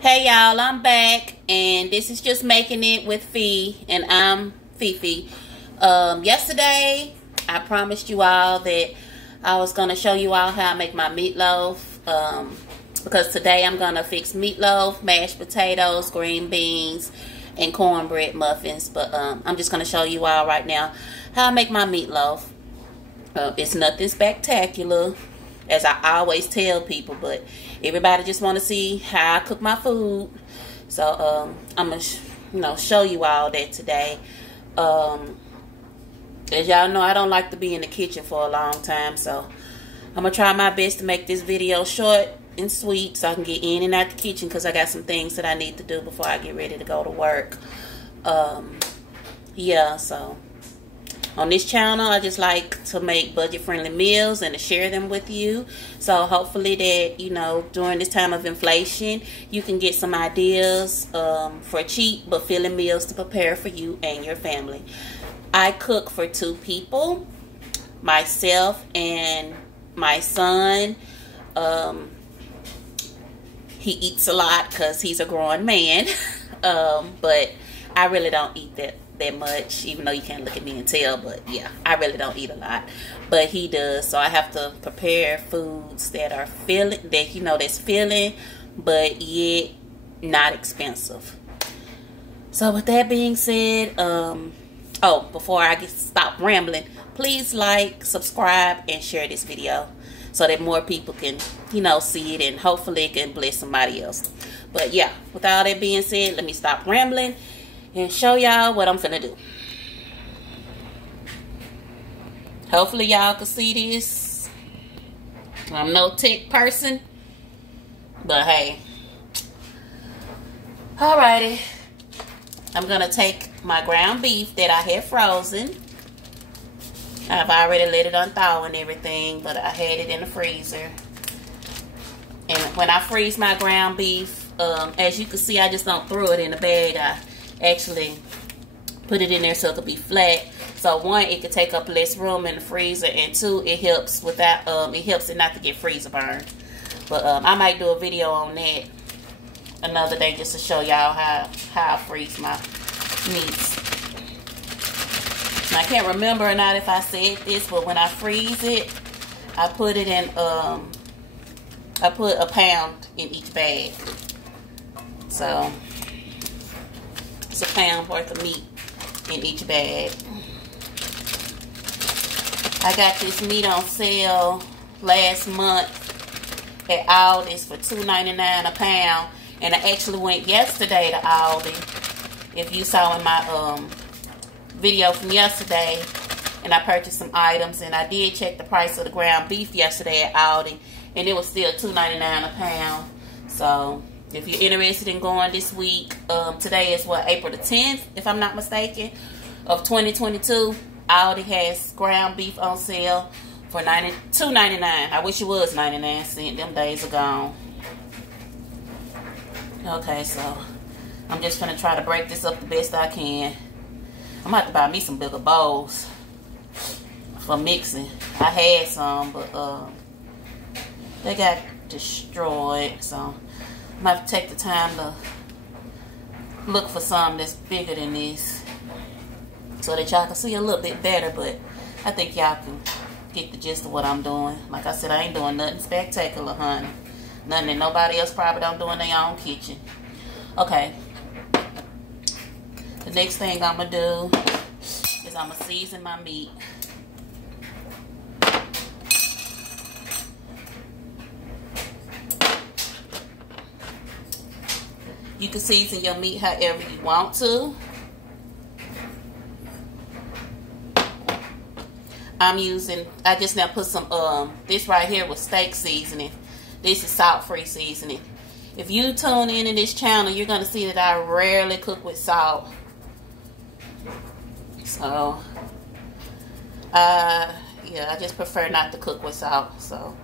Hey y'all, I'm back, and this is just making it with Fee, and I'm Fifi. Yesterday I promised you all that I was gonna show you all how I make my meatloaf. Because today I'm gonna fix meatloaf, mashed potatoes, green beans, and cornbread muffins. But I'm just gonna show you all right now how I make my meatloaf. It's nothing spectacular, as I always tell people, but everybody just want to see how I cook my food. So I'm gonna show you all that today. As y'all know, I don't like to be in the kitchen for a long time, so I'm gonna try my best to make this video short and sweet so I can get in and out the kitchen, because I got some things that I need to do before I get ready to go to work. Yeah, so on this channel, I just like to make budget-friendly meals and to share them with you. So hopefully that, you know, during this time of inflation, you can get some ideas for cheap but filling meals to prepare for you and your family. I cook for 2 people, myself and my son. He eats a lot because he's a grown man, but I really don't eat that much, even though you can't look at me and tell. But yeah, I really don't eat a lot, but he does. So I have to prepare foods that are filling, that that's filling, but yet not expensive. So with that being said, before I stop rambling, please like, subscribe, and share this video so that more people can see it, and hopefully it can bless somebody else. But yeah, with all that being said, let me stop rambling and show y'all what I'm finna do. Hopefully y'all can see this. I'm no tech person, but hey. Alrighty. I'm gonna take my ground beef that I had frozen. I've already let it unthaw and everything, but I had it in the freezer. And when I freeze my ground beef, as you can see, I just don't throw it in the bag. I actually put it in there so it could be flat. So 1, it could take up less room in the freezer, and 2, it helps without it helps it not to get freezer burned. But I might do a video on that another day just to show y'all how I freeze my meats. Now, I can't remember or not if I said this, but when I freeze it, I put it in I put 1 pound in each bag. So it's 1 pound worth of meat in each bag. I got this meat on sale last month at Aldi's for $2.99 a pound, and I actually went yesterday to Aldi. If you saw in my video from yesterday, and I purchased some items, and I did check the price of the ground beef yesterday at Aldi, and it was still $2.99 a pound. So if you're interested in going this week, today is what, April the 10th, if I'm not mistaken, of 2022. Aldi has ground beef on sale for $2.99. I wish it was 99 cents. Them days are gone. Okay, so I'm just gonna try to break this up the best I can. I'm gonna have to buy me some bigger bowls for mixing. I had some, but they got destroyed, so I'm gonna have to take the time to look for some that's bigger than this so that y'all can see a little bit better. But I think y'all can get the gist of what I'm doing. Like I said, I ain't doing nothing spectacular, honey. Nothing that nobody else probably don't do in their own kitchen. Okay. The next thing I'm gonna do is I'm gonna season my meat. You can season your meat however you want to. I just now put some, this right here was steak seasoning. This is salt-free seasoning. If you tune in this channel, you're going to see that I rarely cook with salt. So, yeah, I just prefer not to cook with salt. So,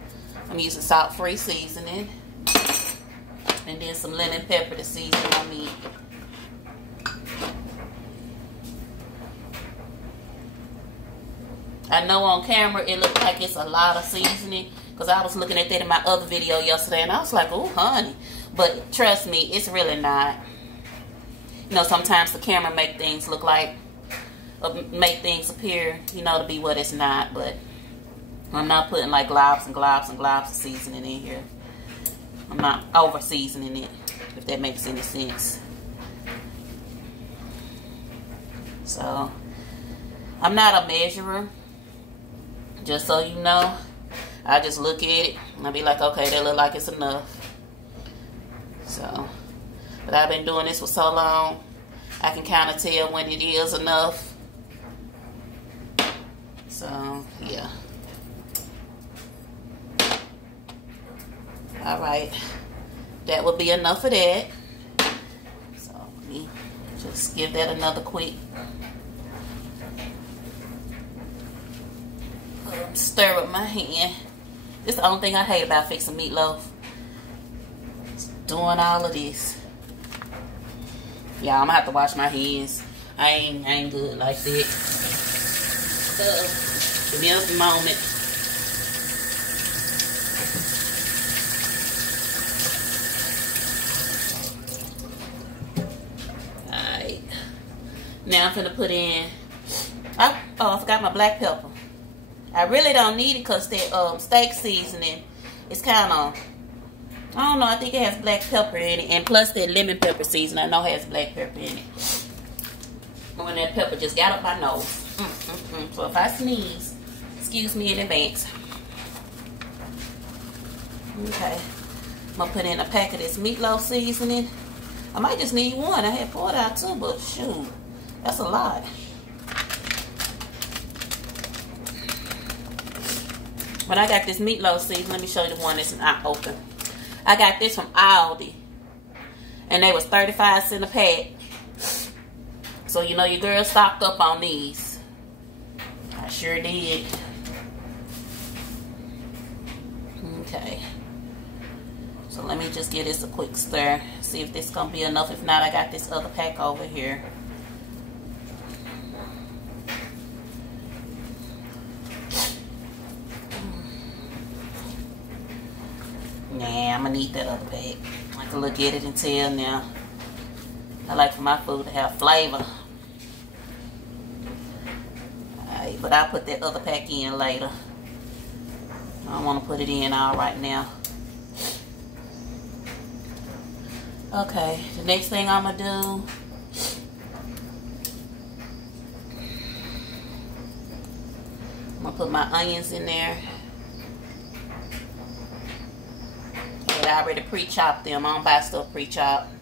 I'm using salt-free seasoning. And then some lemon pepper to season my meat. I know on camera it looks like it's a lot of seasoning, because I was looking at that in my other video yesterday, and I was like, oh, honey. But trust me, it's really not. You know, sometimes the camera make things look like, make things appear, you know, to be what it's not. But I'm not putting like globs and globs and globs of seasoning in here. I'm not over seasoning it, if that makes any sense. So, I'm not a measurer. Just so you know, I just look at it and I be like, okay, that look like it's enough. So, but I've been doing this for so long, I can kind of tell when it is enough. So, yeah. Alright, that would be enough of that. So, let me just give that another quick stir with my hand. This is the only thing I hate about fixing meatloaf. It's doing all of this. Yeah, I'm gonna have to wash my hands. I ain't good like that. So, give me a moment. Alright. Now I'm gonna put in. Oh, I forgot my black pepper. I really don't need it because that steak seasoning is kind of, I don't know, I think it has black pepper in it. And plus that lemon pepper seasoning, I know it has black pepper in it. When that pepper just got up my nose. So if I sneeze, excuse me in advance. Okay. I'm going to put in a pack of this meatloaf seasoning. I might just need one. I had poured out two, but shoot, that's a lot. When I got this meatloaf seasoning, let me show you the one that's not open. I got this from Aldi. And they was 35 cents a pack. So, you know, your girl stocked up on these. I sure did. Okay. So, let me just give this a quick stir. See if this is going to be enough. If not, I got this other pack over here. Nah, I'm gonna need that other pack. I can look at it and tell now. I like for my food to have flavor. Alright, but I'll put that other pack in later. I don't want to put it in all right now. Okay, the next thing I'm gonna do, I'm gonna put my onions in there. I already pre-chopped them. I don't buy stuff pre-chopped.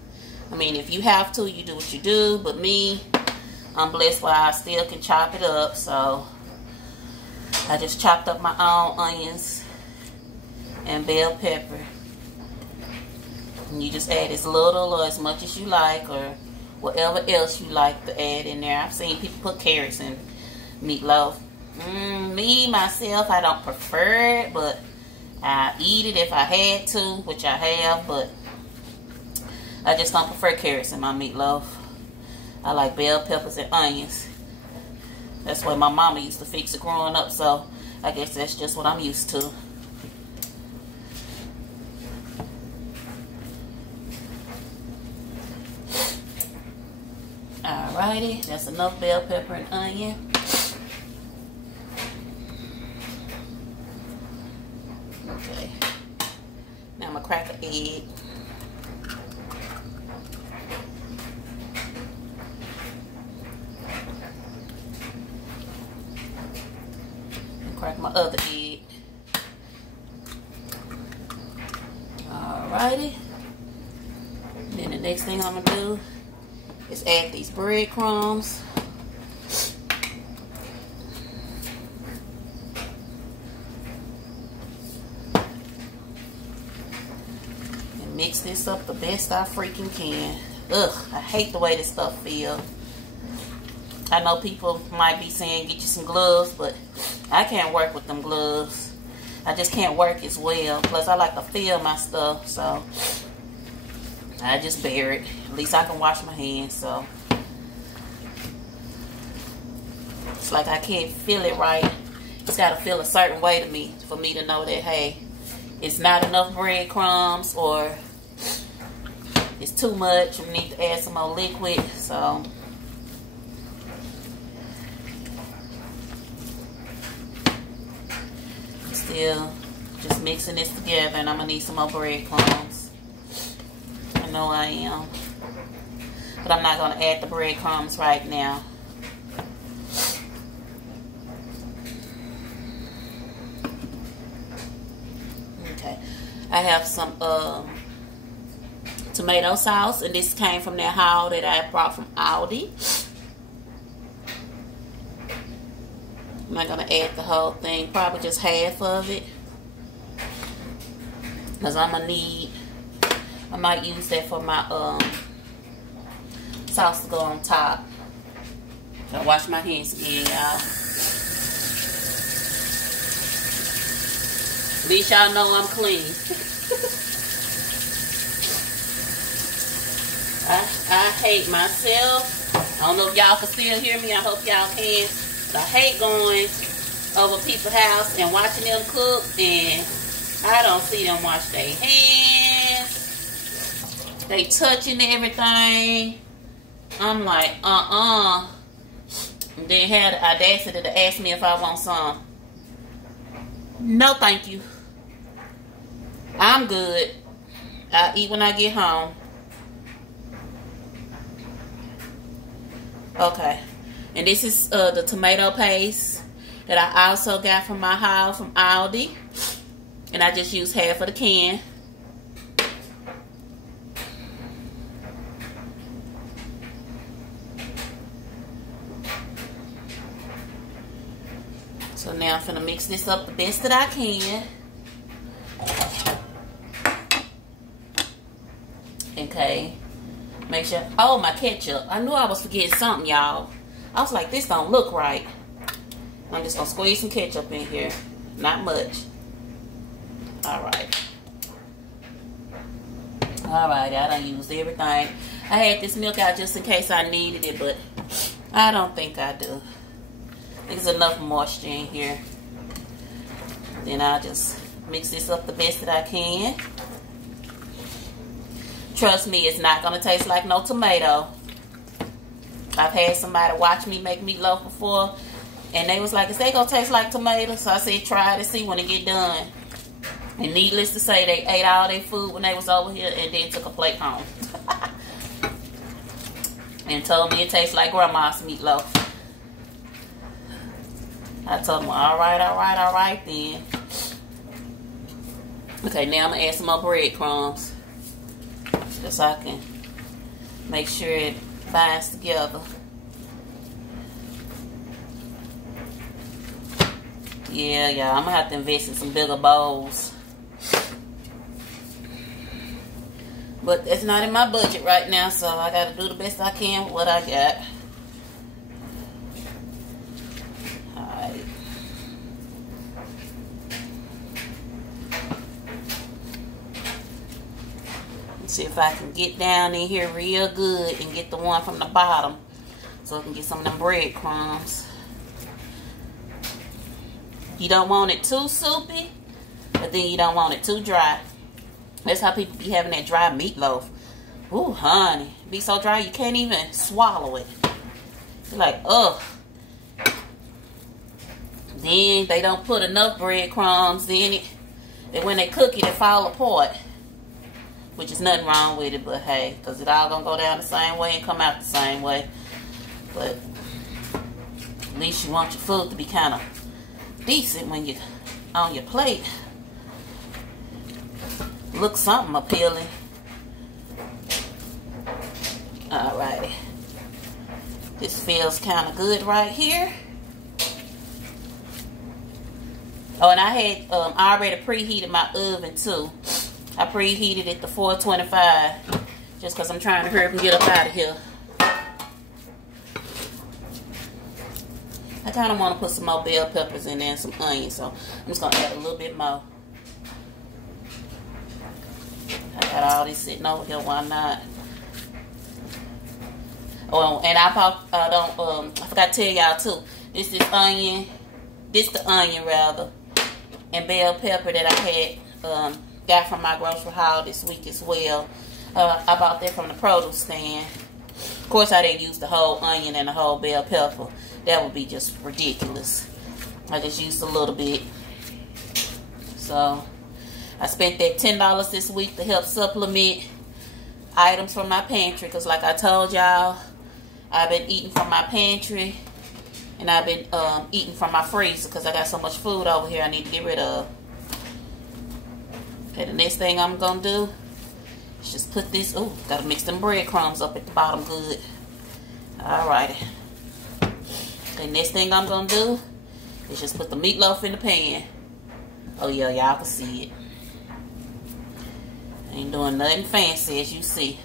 I mean, if you have to, you do what you do. But me, I'm blessed where I still can chop it up. So, I just chopped up my own onions and bell pepper. And you just add as little or as much as you like, or whatever else you like to add in there. I've seen people put carrots in meatloaf. Me, myself, I don't prefer it, but I eat it if I had to, which I have, but I just don't prefer carrots in my meatloaf. I like bell peppers and onions. That's what my mama used to fix it growing up, so I guess that's just what I'm used to. Alrighty, that's enough bell pepper and onion. Okay, now I'm gonna crack an egg. And crack my other egg. Alrighty. And then the next thing I'm gonna do is add these breadcrumbs. Mix this up the best I freaking can. Ugh, I hate the way this stuff feels. I know people might be saying get you some gloves, but I can't work with them gloves. I just can't work as well. Plus, I like to feel my stuff, so I just bear it. At least I can wash my hands, so. It's like I can't feel it right. It's got to feel a certain way to me for me to know that, hey, it's not enough breadcrumbs, or it's too much. We need to add some more liquid. So still just mixing this together, and I'm gonna need some more breadcrumbs. I know I am, but I'm not gonna add the breadcrumbs right now. Okay, I have some tomato sauce, and this came from that haul that I brought from Aldi. I'm not gonna add the whole thing, probably just half of it, because I'm gonna need, I might use that for my sauce to go on top. So wash my hands again, y'all. At least y'all know I'm clean. I hate myself. I don't know if y'all can still hear me. I hope y'all can. I hate going over people's house and watching them cook, and I don't see them wash their hands. They touching everything. I'm like, And then had the audacity to ask me if I want some. No, thank you. I'm good. I'll eat when I get home. Okay. And this is the tomato paste that I also got from my haul from Aldi. And I just used half of the can. So now I'm finna mix this up the best that I can. Okay. Make sure. Oh, my ketchup. I knew I was forgetting something, y'all. I was like, this don't look right. I'm just gonna squeeze some ketchup in here. Not much. Alright. Alright, I done used everything. I had this milk out just in case I needed it, but I don't think I do. There's enough moisture in here. Then I'll just mix this up the best that I can. Trust me, it's not gonna taste like no tomato. I've had somebody watch me make meatloaf before, and they was like, is they gonna taste like tomatoes? So I said, try to see when it get done. And needless to say, they ate all their food when they was over here and then took a plate home. And told me it tastes like grandma's meatloaf. I told them, all right then. Okay, now I'm gonna add some more breadcrumbs, just so I can make sure it binds together. Yeah, y'all, I'm gonna have to invest in some bigger bowls. But it's not in my budget right now, so I gotta do the best I can with what I got. Alright. Let's see if I can get down in here real good and get the one from the bottom, so I can get some of them breadcrumbs. You don't want it too soupy, but then you don't want it too dry. That's how people be having that dry meatloaf. Ooh, honey. Be so dry you can't even swallow it. You're like, ugh. Then they don't put enough breadcrumbs in it. And when they cook it, it fall apart. Which is nothing wrong with it, but hey, because it all gonna go down the same way and come out the same way. But at least you want your food to be kind of decent when you're on your plate. Look something appealing. Alrighty. This feels kind of good right here. Oh, and I had already preheated my oven too. I preheated it to 425 just because I'm trying to hurry up and get up out of here. I kind of want to put some more bell peppers in there and some onions, so I'm just going to add a little bit more. I got all this sitting over here, why not? Oh, and I forgot to tell y'all too. This the onion rather, and bell pepper that I had got from my grocery haul this week as well. I bought that from the produce stand. Of course, I didn't use the whole onion and the whole bell pepper. That would be just ridiculous. I just used a little bit. So, I spent that $10 this week to help supplement items from my pantry. Because like I told y'all, I've been eating from my pantry. And I've been eating from my freezer. Because I got so much food over here I need to get rid of. Okay, the next thing I'm going to do is just put this. Oh, got to mix them breadcrumbs up at the bottom good. Alrighty. Okay, next thing I'm going to do is just put the meatloaf in the pan. Oh yeah, y'all can see it. Ain't doing nothing fancy as you see.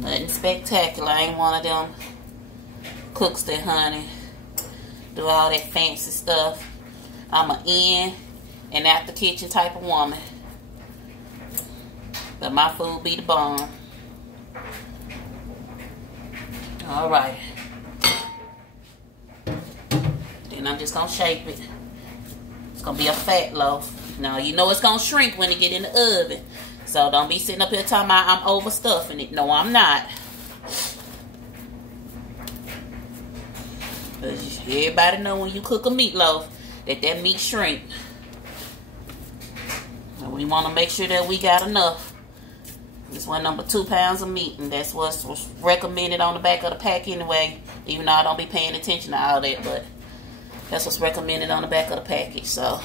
Nothing spectacular. I ain't one of them cooks that, honey, do all that fancy stuff. I'm an in and out the kitchen type of woman. But my food be the bomb. Alright. Then I'm just going to shape it. It's going to be a fat loaf. Now, you know it's going to shrink when it get in the oven. So don't be sitting up here talking about I'm overstuffing it. No, I'm not. Everybody know when you cook a meatloaf that meat shrink. And we want to make sure that we got enough. This one number 2 pounds of meat, and that's what's recommended on the back of the pack anyway. Even though I don't be paying attention to all that, but that's what's recommended on the back of the package. So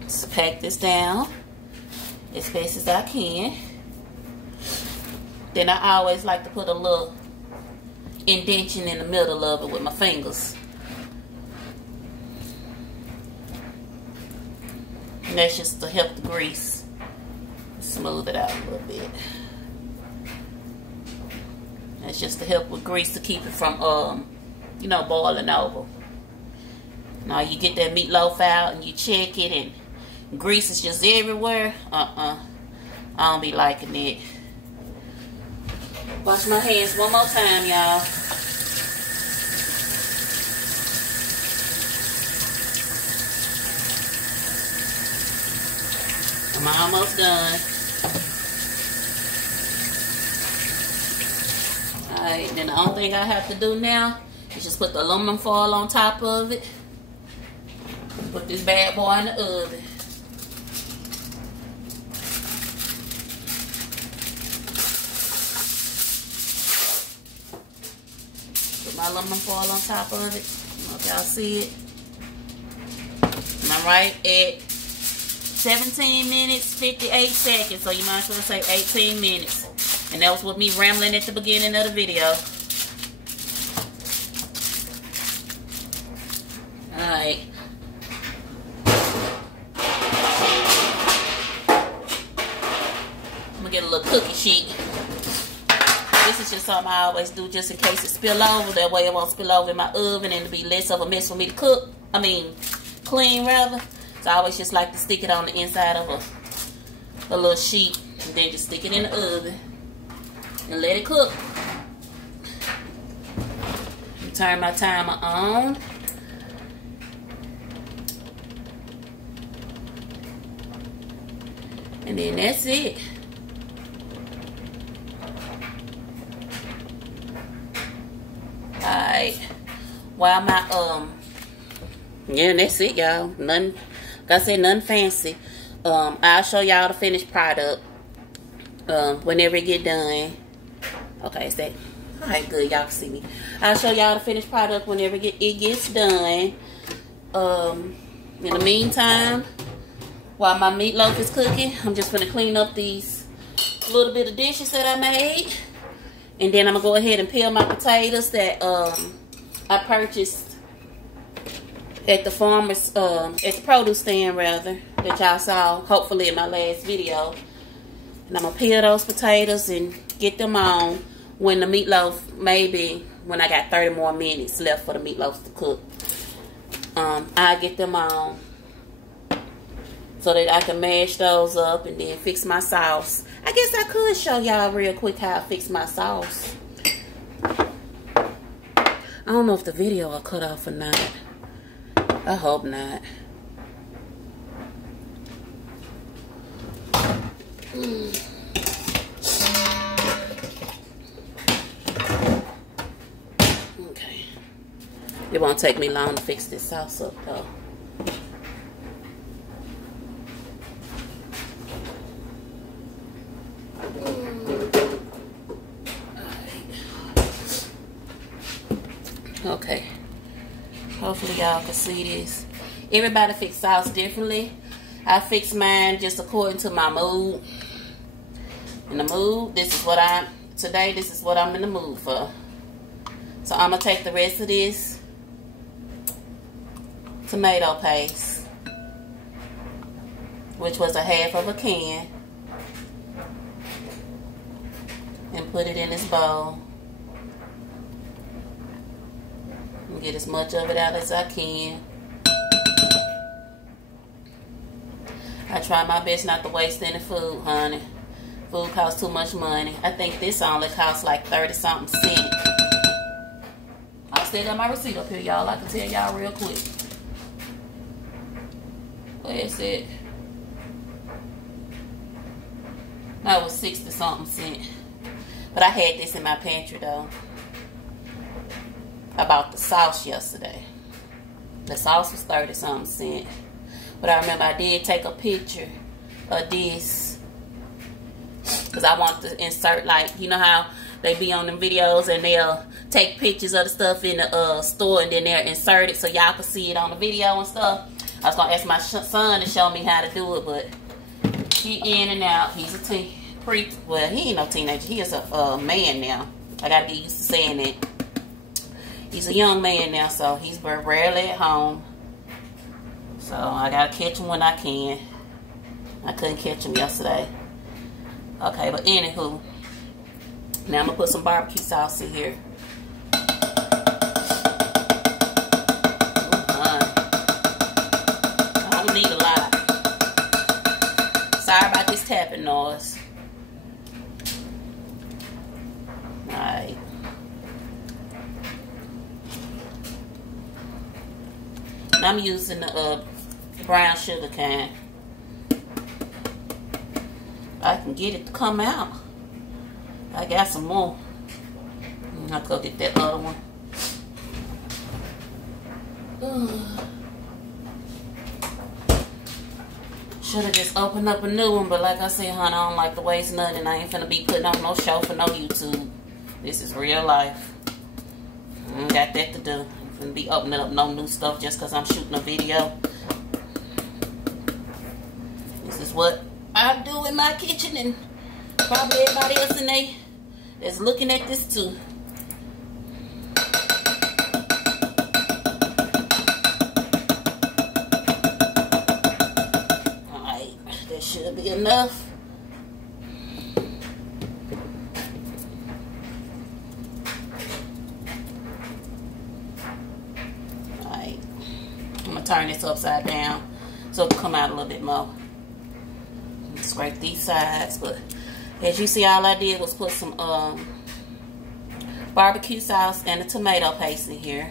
let's pack this down as best as I can. Then I always like to put a little indentation in the middle of it with my fingers. And that's just to help the grease smooth it out a little bit. That's just to help with grease to keep it from, you know, boiling over. Now you get that meatloaf out and you check it and grease is just everywhere. I don't be liking it. Wash my hands one more time, y'all. I'm almost done. Alright, then the only thing I have to do now is just put the aluminum foil on top of it. Put this bad boy in the oven. Put my aluminum foil on top of it. I don't know if y'all see it. And I'm right at 17 minutes, 58 seconds. So you might as well say 18 minutes. And that was with me rambling at the beginning of the video. Alright. I'm gonna get a little cookie sheet. This is just something I always do just in case it spill over. That way it won't spill over in my oven and it'll be less of a mess for me to cook. I mean, clean rather. So I always just like to stick it on the inside of a little sheet. And then just stick it in the oven. And let it cook. Turn my timer on. And then that's it. Alright. While my yeah, that's it, y'all. Nothing, like I said, nothing fancy. I'll show y'all the finished product whenever it get done. Okay, is that alright? Good, y'all can see me. I'll show y'all the finished product whenever it gets done. In the meantime, while my meatloaf is cooking, I'm just gonna clean up these little bit of dishes that I made, and then I'm gonna go ahead and peel my potatoes that I purchased at the farmer's, at the produce stand rather, that y'all saw hopefully in my last video. And I'm gonna peel those potatoes and get them on when the meatloaf, maybe when I got 30 more minutes left for the meatloaf to cook. I get them on so that I can mash those up and then fix my sauce. I guess I could show y'all real quick how I fix my sauce. I don't know if the video will cut off or not. I hope not. Okay. It won't take me long to fix this sauce up though. Okay. Hopefully y'all can see this. Everybody fix sauce differently. I fix mine just according to my mood. In the mood, this is what this is what I'm in the mood for. So I'm gonna take the rest of this tomato paste, which was a half of a can, and put it in this bowl. And get as much of it out as I can. I try my best not to waste any food, honey. Food costs too much money. I think this only costs like 30-something cents. I still got my receipt up here, y'all. I can tell y'all real quick. Where is it? That was 60-something cents. But I had this in my pantry, though. I bought the sauce yesterday. The sauce was 30-something cents. But I remember I did take a picture of this because I want to insert, like, you know how they be on them videos and they'll take pictures of the stuff in the store and then they'll insert it so y'all can see it on the video and stuff. I was going to ask my son to show me how to do it, but he in and out. He's a well, he ain't no teenager. He is a man now. I got to get used to saying that. He's a young man now, so he's rarely at home. So I gotta catch him when I can. I couldn't catch him yesterday. Okay, but anywho, now I'm gonna put some barbecue sauce in here. I don't need a lot. Sorry about this tapping noise. Alright. And I'm using the brown sugar can. I can get it to come out. I got some more. I'll go get that other one. Should have just opened up a new one, but like I said, honey, I don't like to waste nothing. I ain't finna be putting on no show for no YouTube. This is real life. I ain't got that to do. I'm finna be opening up no new stuff just because I'm shooting a video. This is what I do in my kitchen, and probably everybody else in there that's looking at this too. Alright, that should be enough. Alright, I'm gonna turn this upside down so it'll come out a little bit more. Scrape these sides, but as you see, all I did was put some barbecue sauce and a tomato paste in here,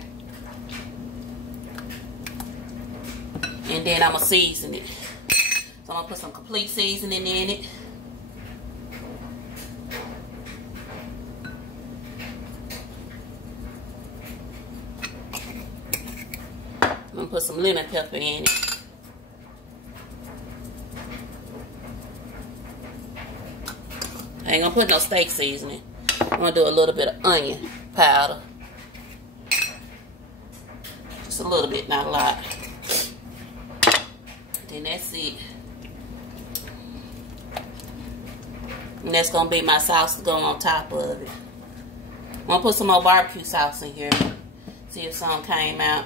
and then I'm gonna season it. So I'm gonna put some complete seasoning in it. I'm gonna put some lemon pepper in it. I ain't gonna put no steak seasoning. I'm gonna do a little bit of onion powder. Just a little bit, not a lot. Then that's it. And that's gonna be my sauce to go on top of it. I'm gonna put some more barbecue sauce in here. See if some came out.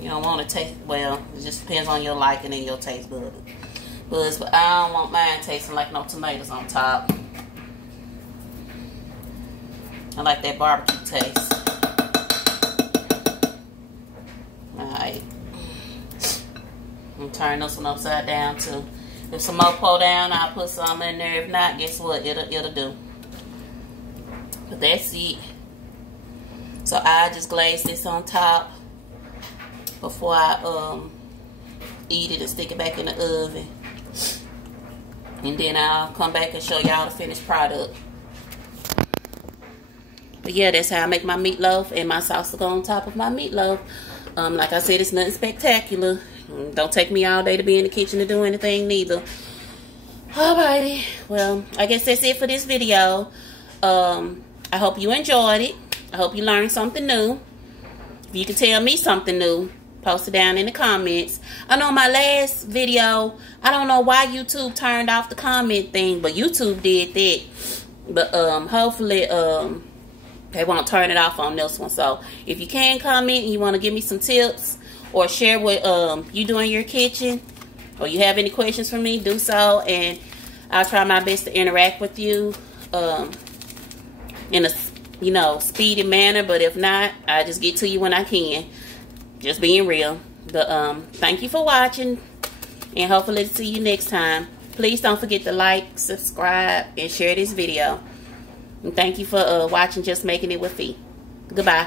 You don't want to taste, well, it just depends on your liking and your taste buds. But I don't want mine tasting like no tomatoes on top. I like that barbecue taste. Alright. And turn this one upside down too. If some more pour down, I'll put some in there. If not, guess what? It'll do. But that's it. So I just glaze this on top before I eat it and stick it back in the oven. And then I'll come back and show y'all the finished product. But yeah, that's how I make my meatloaf, and my sauce will go on top of my meatloaf. Like I said, it's nothing spectacular. Don't take me all day to be in the kitchen to do anything neither. Alrighty. Well, I guess that's it for this video. I hope you enjoyed it. I hope you learned something new. If you can tell me something new, post it down in the comments. I know my last video, I don't know why YouTube turned off the comment thing, but YouTube did that. But hopefully they won't turn it off on this one. So if you can comment and you want to give me some tips or share what you do in your kitchen, or you have any questions for me, do so, and I'll try my best to interact with you in a speedy manner. But if not, I just get to you when I can. Just being real. But thank you for watching, and hopefully see you next time. Please don't forget to like, subscribe, and share this video. And thank you for watching Just Making It with Fee. Goodbye.